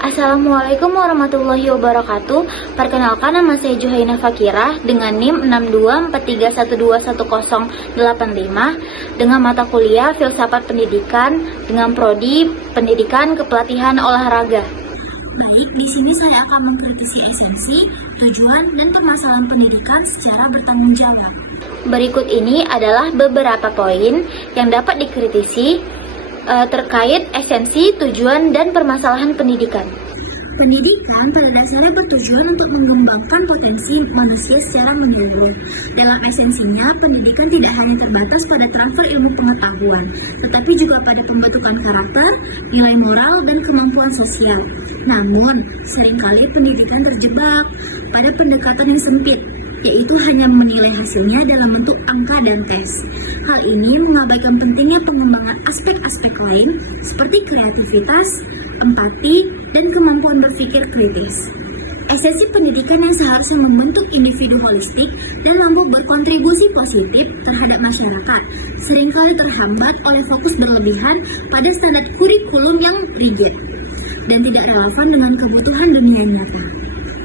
Assalamualaikum warahmatullahi wabarakatuh. Perkenalkan, nama saya Juhaina Fakirah dengan NIM 6243121085 dengan mata kuliah Filsafat Pendidikan dengan prodi Pendidikan Kepelatihan Olahraga. Baik, di sini saya akan mengkritisi esensi, tujuan, dan permasalahan pendidikan secara bertanggung jawab. Berikut ini adalah beberapa poin yang dapat dikritisi terkait esensi, tujuan, dan permasalahan pendidikan. Pendidikan pada dasarnya bertujuan untuk mengembangkan potensi manusia secara menyeluruh. Dalam esensinya, pendidikan tidak hanya terbatas pada transfer ilmu pengetahuan, tetapi juga pada pembentukan karakter, nilai moral, dan kemampuan sosial. Namun, seringkali pendidikan terjebak pada pendekatan yang sempit, yaitu hanya menilai hasilnya dalam bentuk angka dan tes. Hal ini mengabaikan pentingnya pengembangan aspek-aspek lain seperti kreativitas, empati, dan kemampuan berpikir kritis. Esensi pendidikan yang seharusnya membentuk individu holistik dan mampu berkontribusi positif terhadap masyarakat seringkali terhambat oleh fokus berlebihan pada standar kurikulum yang rigid dan tidak relevan dengan kebutuhan dunia nyata.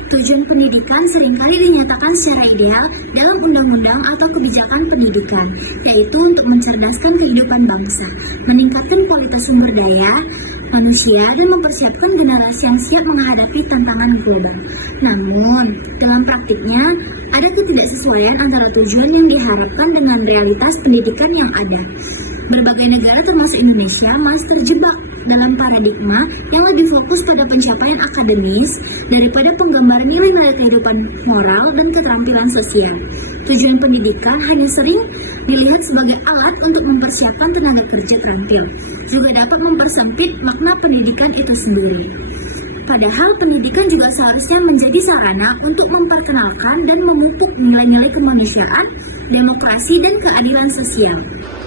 Tujuan pendidikan seringkali dinyatakan secara ideal dalam undang-undang atau kebijakan pendidikan, yaitu untuk mencerdaskan kehidupan bangsa, meningkatkan kualitas sumber daya manusia, dan mempersiapkan generasi yang siap menghadapi tantangan global. Namun, dalam praktiknya, ada ketidaksesuaian antara tujuan yang diharapkan dengan realitas pendidikan yang ada. Berbagai negara termasuk Indonesia masih terjebak dalam paradigma yang lebih fokus pada pencapaian akademis daripada penggambaran nilai-nilai kehidupan moral dan keterampilan sosial. Tujuan pendidikan hanya sering dilihat sebagai alat untuk mempersiapkan tenaga kerja terampil, juga dapat mempersempit makna pendidikan itu sendiri. Padahal pendidikan juga seharusnya menjadi sarana untuk memperkenalkan dan memupuk nilai-nilai kemanusiaan, demokrasi, dan keadilan sosial.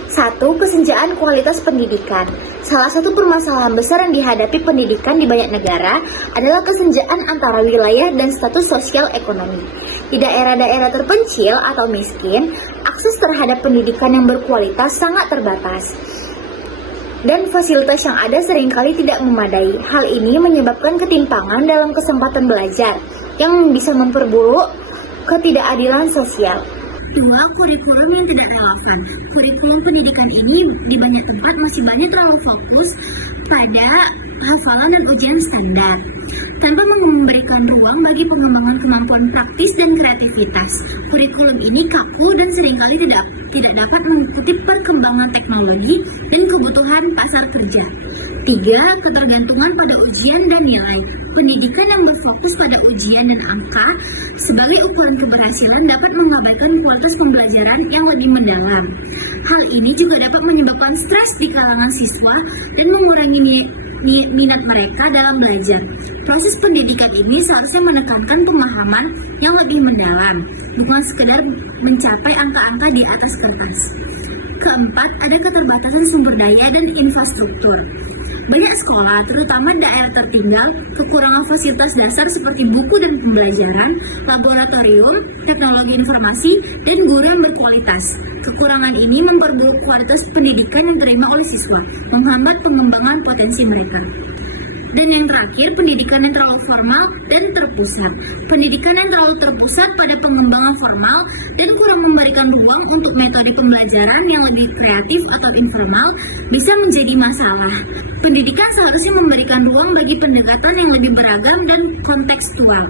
1. Kesenjangan kualitas pendidikan. Salah satu permasalahan besar yang dihadapi pendidikan di banyak negara adalah kesenjangan antara wilayah dan status sosial ekonomi. Di daerah-daerah terpencil atau miskin, akses terhadap pendidikan yang berkualitas sangat terbatas, dan fasilitas yang ada seringkali tidak memadai. Hal ini menyebabkan ketimpangan dalam kesempatan belajar yang bisa memperburuk ketidakadilan sosial. 2. Kurikulum yang tidak relevan. Kurikulum pendidikan ini di banyak tempat masih banyak terlalu fokus pada hafalan dan ujian standar, tanpa memberikan ruang bagi pengembangan kemampuan praktis dan kreativitas. Kurikulum ini kaku dan seringkali tidak dapat mengikuti perkembangan teknologi dan kebutuhan pasar kerja. 3. Ketergantungan pada ujian dan nilai. Pendidikan yang berfokus pada ujian dan angka sebagai ukuran keberhasilan dapat mengabaikan kualitas pembelajaran yang lebih mendalam. Hal ini juga dapat menyebabkan stres di kalangan siswa dan mengurangi minat mereka dalam belajar. Proses pendidikan ini seharusnya menekankan pemahaman yang lebih mendalam, bukan sekedar mencapai angka-angka di atas kertas. 4. Ada keterbatasan sumber daya dan infrastruktur. Banyak sekolah, terutama daerah tertinggal, kekurangan fasilitas dasar seperti buku dan pembelajaran, laboratorium, teknologi informasi, dan guru yang berkualitas. Kekurangan ini memperburuk kualitas pendidikan yang diterima oleh siswa, menghambat pengembangan potensi mereka. Dan yang terakhir, pendidikan yang terlalu formal dan terpusat. Pendidikan yang terlalu terpusat pada pengembangan formal dan kurang memberikan ruang untuk metode pembelajaran yang lebih kreatif atau informal bisa menjadi masalah. Pendidikan seharusnya memberikan ruang bagi pendekatan yang lebih beragam dan kontekstual,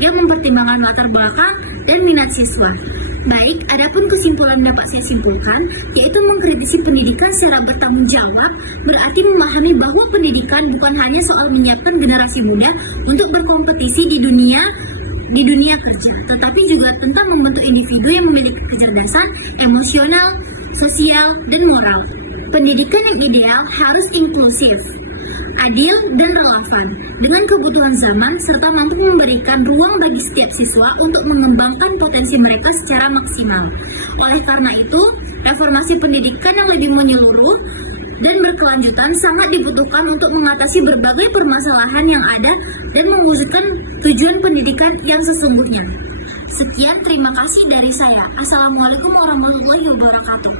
yang mempertimbangkan latar belakang dan minat siswa. Baik, adapun kesimpulan yang dapat saya simpulkan, yaitu mengkritisi pendidikan secara bertanggung jawab, berarti memahami bahwa pendidikan bukan hanya soal menyiapkan generasi muda untuk berkompetisi di dunia kerja, tetapi juga tentang membentuk individu yang memiliki kecerdasan emosional, sosial, dan moral. Pendidikan yang ideal harus inklusif, adil, dan relevan dengan kebutuhan zaman serta mampu memberikan ruang bagi setiap siswa untuk mengembangkan potensi mereka secara maksimal. Oleh karena itu, reformasi pendidikan yang lebih menyeluruh dan berkelanjutan sangat dibutuhkan untuk mengatasi berbagai permasalahan yang ada dan mewujudkan tujuan pendidikan yang sesungguhnya. Sekian, terima kasih dari saya. Assalamualaikum warahmatullahi wabarakatuh.